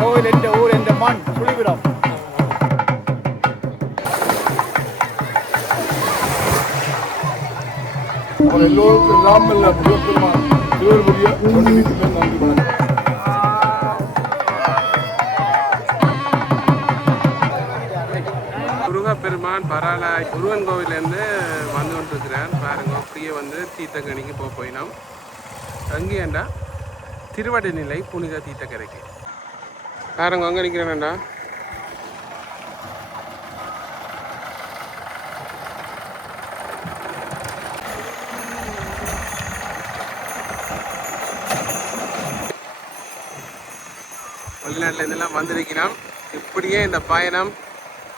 கோவில் என்ற ஊர் என்ற மண் சுழிபுரம் எல்லோருக்கும் இல்லாமல் முருகப்பெருமான் திருவள்ளுவரிய நன்றி வணக்கம். முருகப்பெருமான் பராலாய் முருகன் கோவிலேருந்து வந்து கொண்டிருக்கிறார். பாருங்க அப்படியே வந்து தீர்த்தக்கணிக்கு போக போயினோம். அங்கேண்டா திருவடி நிலை புனித தீர்த்தக்கரைக்கு. பாருங்க அங்கே வேண்டாம் வெளிநாட்டில் இருந்தெல்லாம் வந்திருக்கிறோம் இப்படியே இந்த பயணம்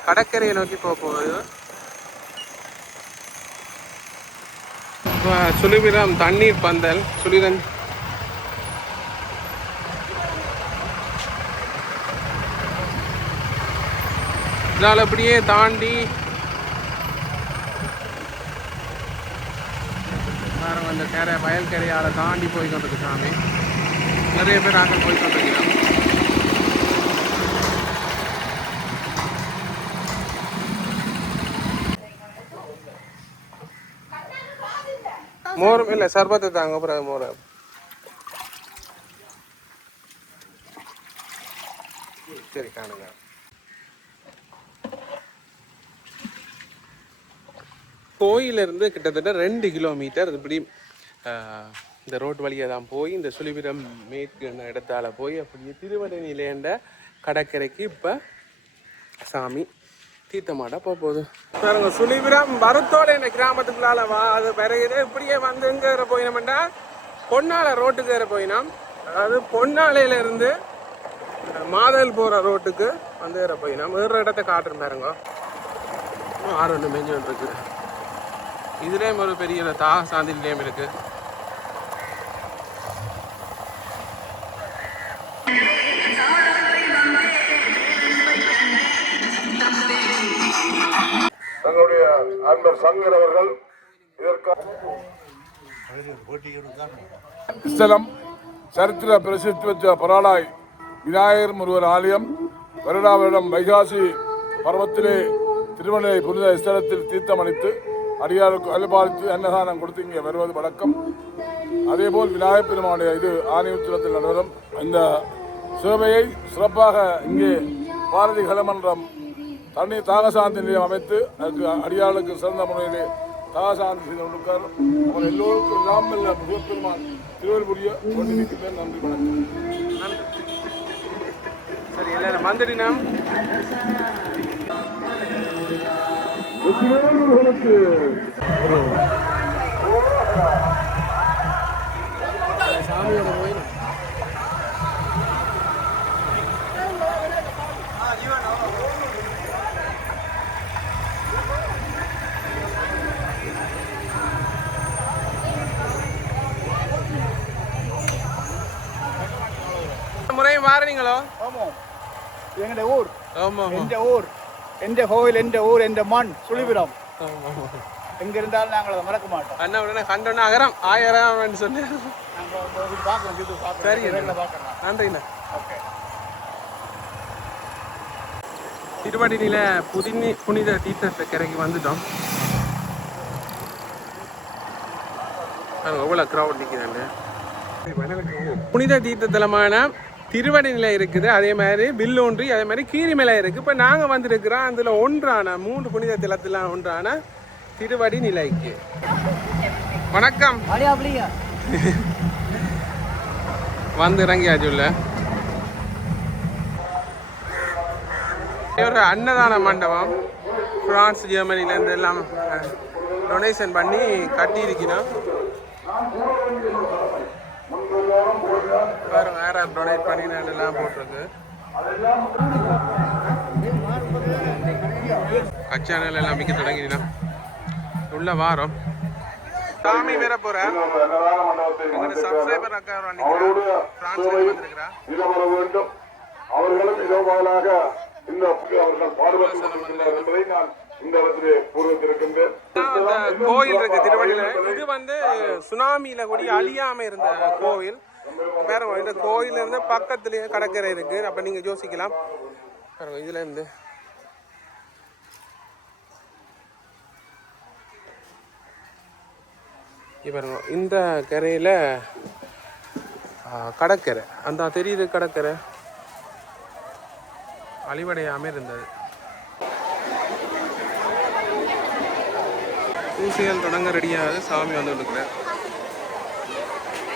கடற்கரையை நோக்கி போக போகுது. இப்ப சுழிவிரம் தண்ணீர் பந்தல் சுழிரன் இதால் அப்படியே தாண்டி. பாருங்க அந்த கரை வயல்கரையால் தாண்டி போய் கொண்டிருக்கு சாமி. நிறைய பேர் நாங்கள் போய் கொண்டிருக்கிறோம். மோர் இல்லை சர்பத்தை தாங்க அப்புறம் மோர். சரி காணுங்க. கோயிலிருந்து கிட்டத்தட்ட ரெண்டு கிலோமீட்டர் இப்படி இந்த ரோட் வழியாக தான் போய் இந்த சுழிவிரம் மேற்கு இடத்தால் போய் அப்படியே திருவடநிலையண்ட கடற்கரைக்கு இப்போ சாமி தீர்த்தமாட போக போகுது. பாருங்க சுழிபுரம் வரத்தோட இந்த கிராமத்துக்குள்ளால வா அது பிறகு இப்படியே வந்து எங்க ஏற போயினோம்டா? பொன்னாலை ரோட்டுக்கு ஏற போயினோம். அதாவது பொன்னாலையிலேருந்து மாதல் போகிற ரோட்டுக்கு வந்து ஏற போயினோம். வேறு இடத்த காட்டுறேன் பாருங்க. ஆறு ஒன்று மேஞ்சு இருக்குது இதுலேயும் ஒரு பெரிய தா சாந்தி நிலையம் இருக்கு. தங்களுடைய அன்பர் சங்கர் அவர்கள் ஸ்தலம் சரித்திர பிரசித்தி பெற்ற பராளாய் விநாயகர் முருகர் ஆலயம் வருடா வருடம் வைகாசி பருவத்திலே திருவண்ணை புனித ஸ்தலத்தில் தீர்த்தமளித்து அடியாருக்கு அல்பாலித்து அன்னதானம் கொடுத்து இங்கே வருவது வழக்கம் அதேபோல் விநாயகப் பெருமானுடைய இது ஆணையுத்திரத்தில் நடைபெறும் இந்த சேவையை சிறப்பாக இங்கே பாரதி கலமன்றம் தண்ணீர் தாகசாந்தி நிலையம் அமைத்து அதுக்கு அடியாளுக்கு சிறந்த முறையிலே தாகசாந்தி செய்து கொடுக்கார் அவர் எல்லோருக்கும் இல்லாமல் முகப்பெருமான் திருவள்ளுவரிய கொண்டிருக்கின்ற நன்றி வணக்கம். சரி எல்லாரும் வந்துடினோம் முருகனுக்கு முறையும் மாறினீங்களோ? ஆமாம். எங்களுடைய ஊர். ஆமா ஆமா என்ற ஊர்? என்ற கோவில் என்ற ஊர் என்ற மண் சுழிபுரம். எங்க இருந்தாலும் நாங்கள் அதை மறக்க மாட்டோம். அண்ணா உடனே கண்டோன்னா அகரம் ஆயிரம் சொன்னேன் நாங்கள் பார்க்குறோம் இது பார்க்குறோம் பார்க்குறோம் நன்றிண்ணா. ஓகே. திருவடிநில புதினி புனித தீர்த்தக்கரைக்கு வந்துட்டோம். பாருங்க, எவ்வளவு கிரௌட் நிற்கிறாங்க புனித தீர்த்தத்தலமான திருவடிநிலை இருக்குது அதே மாதிரி வில்லூன்றி அதே மாதிரி கீரிமலை இருக்குது இப்போ நாங்கள் வந்திருக்கிறோம் அதில் ஒன்றான மூன்று புனித தலத்தில் ஒன்றான திருவடி நிலைக்கு வணக்கம் வந்து இறங்கியாச்சு உள்ள ஒரு அன்னதான மண்டபம். பிரான்ஸ் ஜெர்மனிலேருந்து எல்லாம் டொனேஷன் பண்ணி கட்டி இருக்கணும் பாருங்க யார் யார் டொனேட் பண்ணி எல்லாம் போட்டிருக்கு. கச்சானல் எல்லாம் மிக்க தொடங்கினா. உள்ள வாரம். சாமி வேற போறேன் சப்ஸ்கிரைபர் அக்கா வேண்டும் அவர்களும் இதோபாலாக இந்த அவர்கள் பாடுபட்டிருக்கின்றனர் என்பதை நான் கோயில் இருக்கு திருவள்ளுவர் இது வந்து சுனாமியில கூடி அழியாம இருந்த கோவில். பாருங்க இந்த கோயில்ல இருந்து பக்கத்துலேயே கடற்கரை இருக்கு. அப்ப நீங்க யோசிக்கலாம். பாருங்க இதுல இருந்து. பாருங்க இந்த கரையில கடற்கரை. அந்த தெரியுது கடற்கரை? அழிவடையாம இருந்தது. பூசைகள் தொடங்க ரெடியாகுது சாமி வந்து கொடுக்குறேன்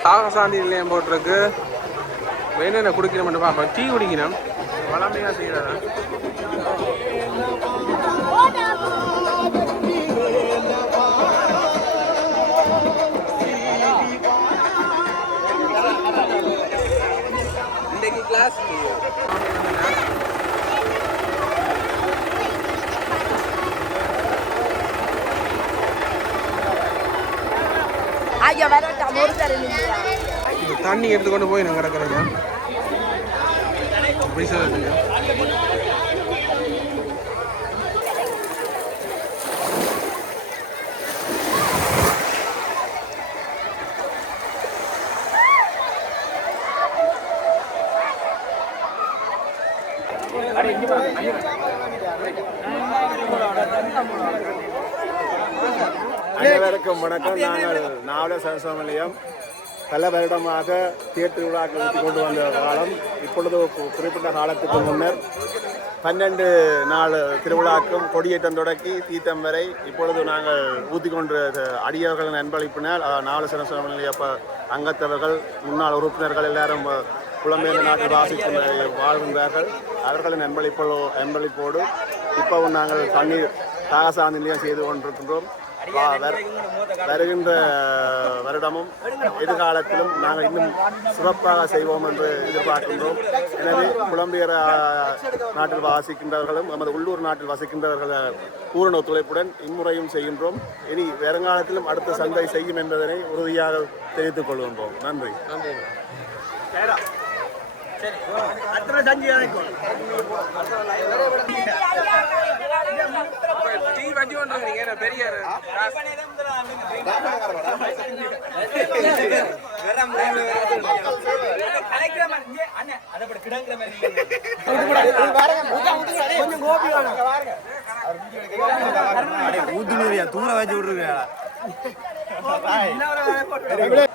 சாகசாந்தி நிலையம் போட்டிருக்கு. வேணும் என்ன குடிக்கிற மட்டும் பார்ப்போம் டீ குடிக்கணும். வளமையாக செய்யறதா? ஐயா வரட்டும் ஒரு தரம் இல்லையா தண்ணி எடுத்துக்கொண்டு போய் நான் கிடக்குறேங்க. அப்படி சொல்லுங்க அனைவருக்கும் வணக்கம். நாங்கள் நாவல சரசமநிலையம் பல வருடமாக தேர் திருவிழாக்கள் நடத்தி கொண்டு வந்த காலம். இப்பொழுது குறிப்பிட்ட காலத்துக்கு முன்னர் பன்னெண்டு நாள் திருவிழாக்கும் கொடியேற்றம் தொடக்கி தீர்த்தம் வரை இப்பொழுது நாங்கள் ஊற்றி கொண்டு அடியவர்களின் அன்பளிப்பினால் அஹ், நாவல சரசமநிலைய ப அங்கத்தவர்கள் முன்னாள் உறுப்பினர்கள் எல்லாரும் புலம்பெயர்ந்த நாட்டில் வாசித்து வாழ்கின்றார்கள். அவர்களின் அன்பளிப்போ அன்பளிப்போடு இப்போவும் நாங்கள் தண்ணீர் தாகசா நிலையம் செய்து கொண்டிருக்கின்றோம். வருகின்ற வருடமும் எதிர்காலத்திலும் நாங்கள் இன்னும் சிறப்பாக செய்வோம் என்று எதிர்பார்க்கின்றோம். எனவே புலம்பெயர் நாட்டில் வாசிக்கின்றவர்களும் நமது உள்ளூர் நாட்டில் வசிக்கின்றவர்கள் பூரண ஒத்துழைப்புடன் இம்முறையும் செய்கின்றோம். இனி வருங்காலத்திலும் அடுத்த சந்தை செய்யும் என்பதனை உறுதியாக தெரிவித்துக் கொள்கின்றோம். நன்றி. வண்டி கொண்டு நான் பெரிய ஊத்துனூரியா தூர வச்சு விட்டுருக்கா அப்படியே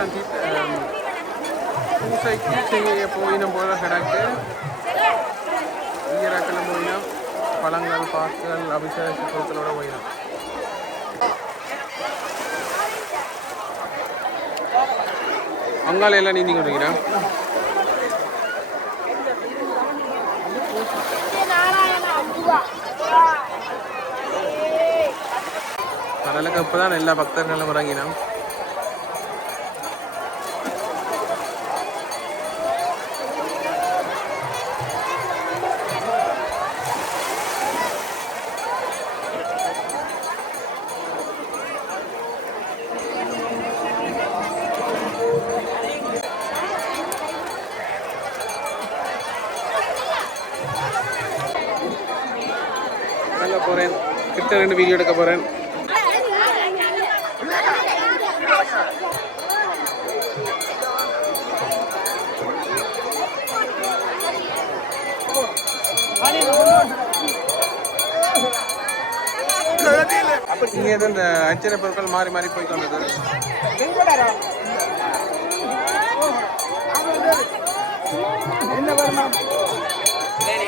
இதுதான் தீ- ஆம், பூசைக்கு செய்ய போயின போல கிடக்கு ஈரக்கிழமை போயினோம் பழங்கள் பாக்குகள் அபிஷேக பொருட்களோட போயினோம் அங்கால எல்லாம் நீந்தி கொண்டிருக்கிறேன் கடலுக்கு இப்போ தான் எல்லா பக்தர்களும் இறங்கினோம் கிட்ட ரெண்டு வீடியோ எடுக்க போகிறேன் எதுவும் இந்த அச்சனை பொருட்கள் மாறி மாறி போய் கொண்டது என்ன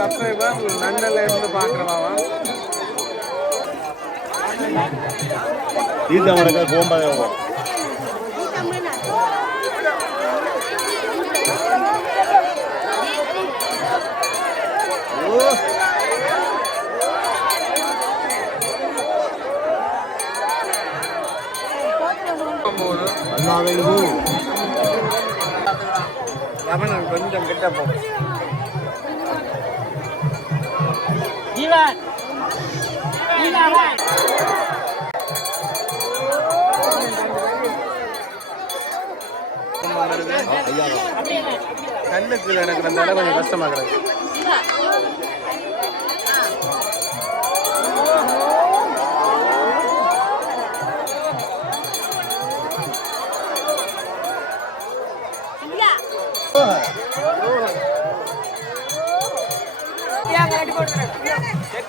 சப்ஸ்கிரைபர் லண்டன்ல இருந்து பார்க்குறவாவா தீர்த்தமரங்கள் போகும்போது போகுது ரமணன் கொஞ்சம் கிட்ட போ எனக்கு அந்த இடம் கொஞ்சம் கஷ்டமாக கிடக்கு.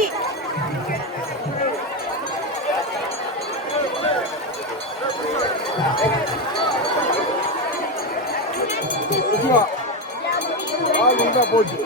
விக்கி போச்சு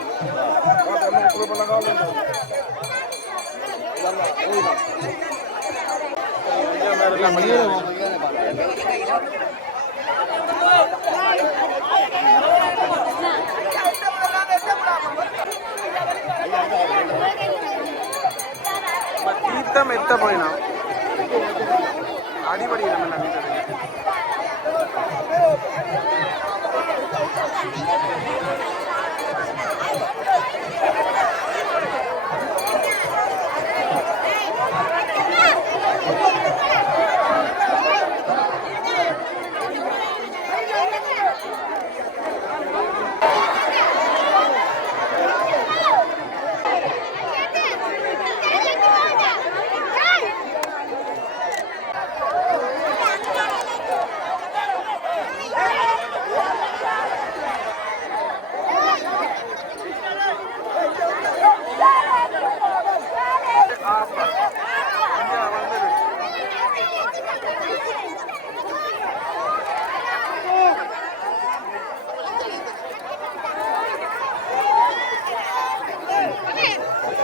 கால் உண்டா தீர்த்தம் எத்த போயினா அடிபடி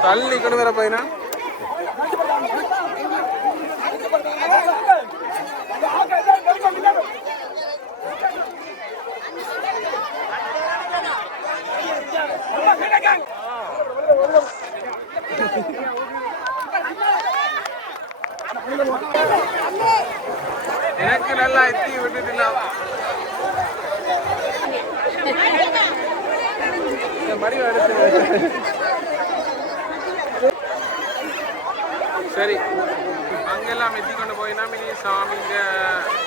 நம்ம நம்பிக்கை தள்ளி கொண்டு வர போயினா? எனக்கு நல்லா எத்தி விட்டுட்டு மடி எடுத்து சரி. அங்கெல்லாம் எத்தி சாமிங்க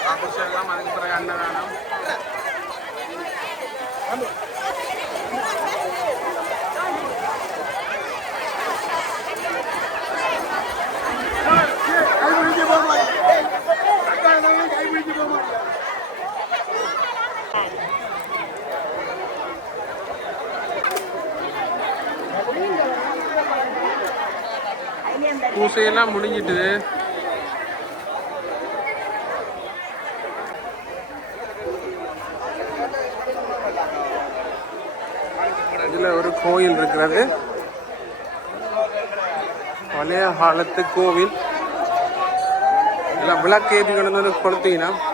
அபிஷேகம் அதுக்கு பிறகு அன்னதானம் பூசையெல்லாம் முடிஞ்சிட்டுது. இதில் ஒரு கோயில் இருக்கிறது. பழைய காலத்து கோவில். எல்லாம் விளக்கு ஏற்றி கொண்டு வந்து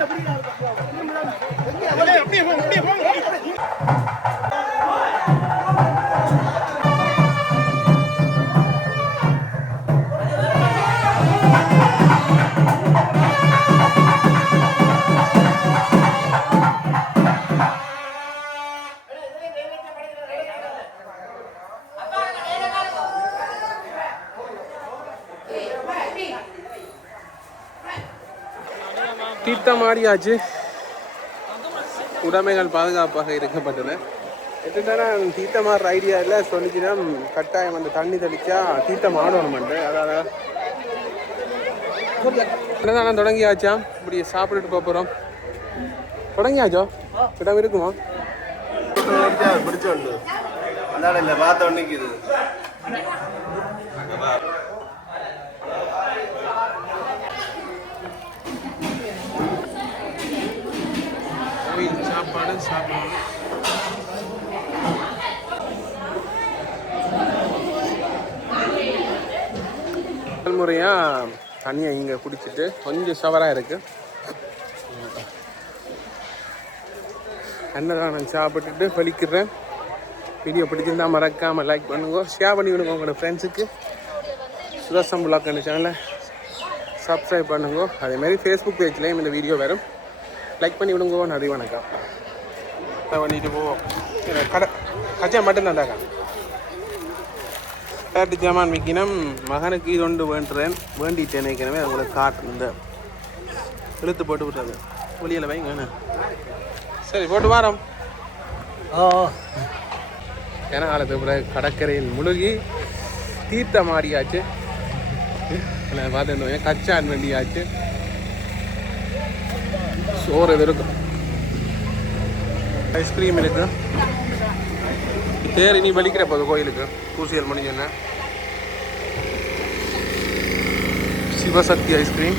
கொளுத்தீங்கன்னா தீர்த்தம் ஆடியாச்சு உடைமைகள் பாதுகாப்பாக இருக்கப்பட்டன எத்தனை தீர்த்த ஆடுற ஐடியா இல்லை. சொல்லிச்சுன்னா கட்டாயம் அந்த தண்ணி தெளிச்சா தீர்த்தம் ஆடணுமெண்டு அதாவது என்னதான் தொடங்கியாச்சா? இப்படி சாப்பிட்டுட்டு போக போகிறோம் தொடங்கியாச்சோ? இடம் இருக்குமா? பிடிச்சோண்டு அந்தாட இல்லை பார்த்த உடனே இது கோயில் சாப்பாடு சாப்பிடணும் முதல் முறையாக தண்ணியை இங்கே குடிச்சிட்டு கொஞ்சம் சவராக இருக்குது அன்னதானம் சாப்பிட்டுட்டு பலிக்கிறேன் வீடியோ பிடிச்சிருந்தா மறக்காமல் லைக் பண்ணுங்க. ஷேர் பண்ணி விடுங்க உங்களோட ஃப்ரெண்ட்ஸுக்கு சுதர்சன் பிளாக் சேனலை சப்ஸ்கிரைப் பண்ணுங்க. அதேமாரி ஃபேஸ்புக் பேஜ்லேயும் இந்த வீடியோ வரும். லைக் பண்ணி விடுங்க. நன்றி வணக்கம். பண்ணிட்டு போவோம். கடை கச்சா மட்டும் தான்டாக்கா கேட்டு ஜாமான் மிக்கினம் மகனுக்கு இது ஒன்று வேண்டுறேன் வேண்டிட்டேன் நினைக்கிறவே உங்களுக்கு காட்டு இந்த. இழுத்து போட்டு விட்றது. வெளியில் வைங்க. சரி போட்டு வாரோம். ஏன்னா காலத்துக்கு பிறகு கடற்கரையில் முழுகி தீர்த்தம் ஆடியாச்சு இல்லை பார்த்துருந்தோம் கச்சான் வேண்டியாச்சு. சோறு இது இருக்கும் ஐஸ்கிரீம் இருக்கு. சரி நீ வலிக்கிற போது கோயிலுக்கு. பூசியல் முடிஞ்சோன்னே சிவசக்தி ஐஸ்கிரீம்.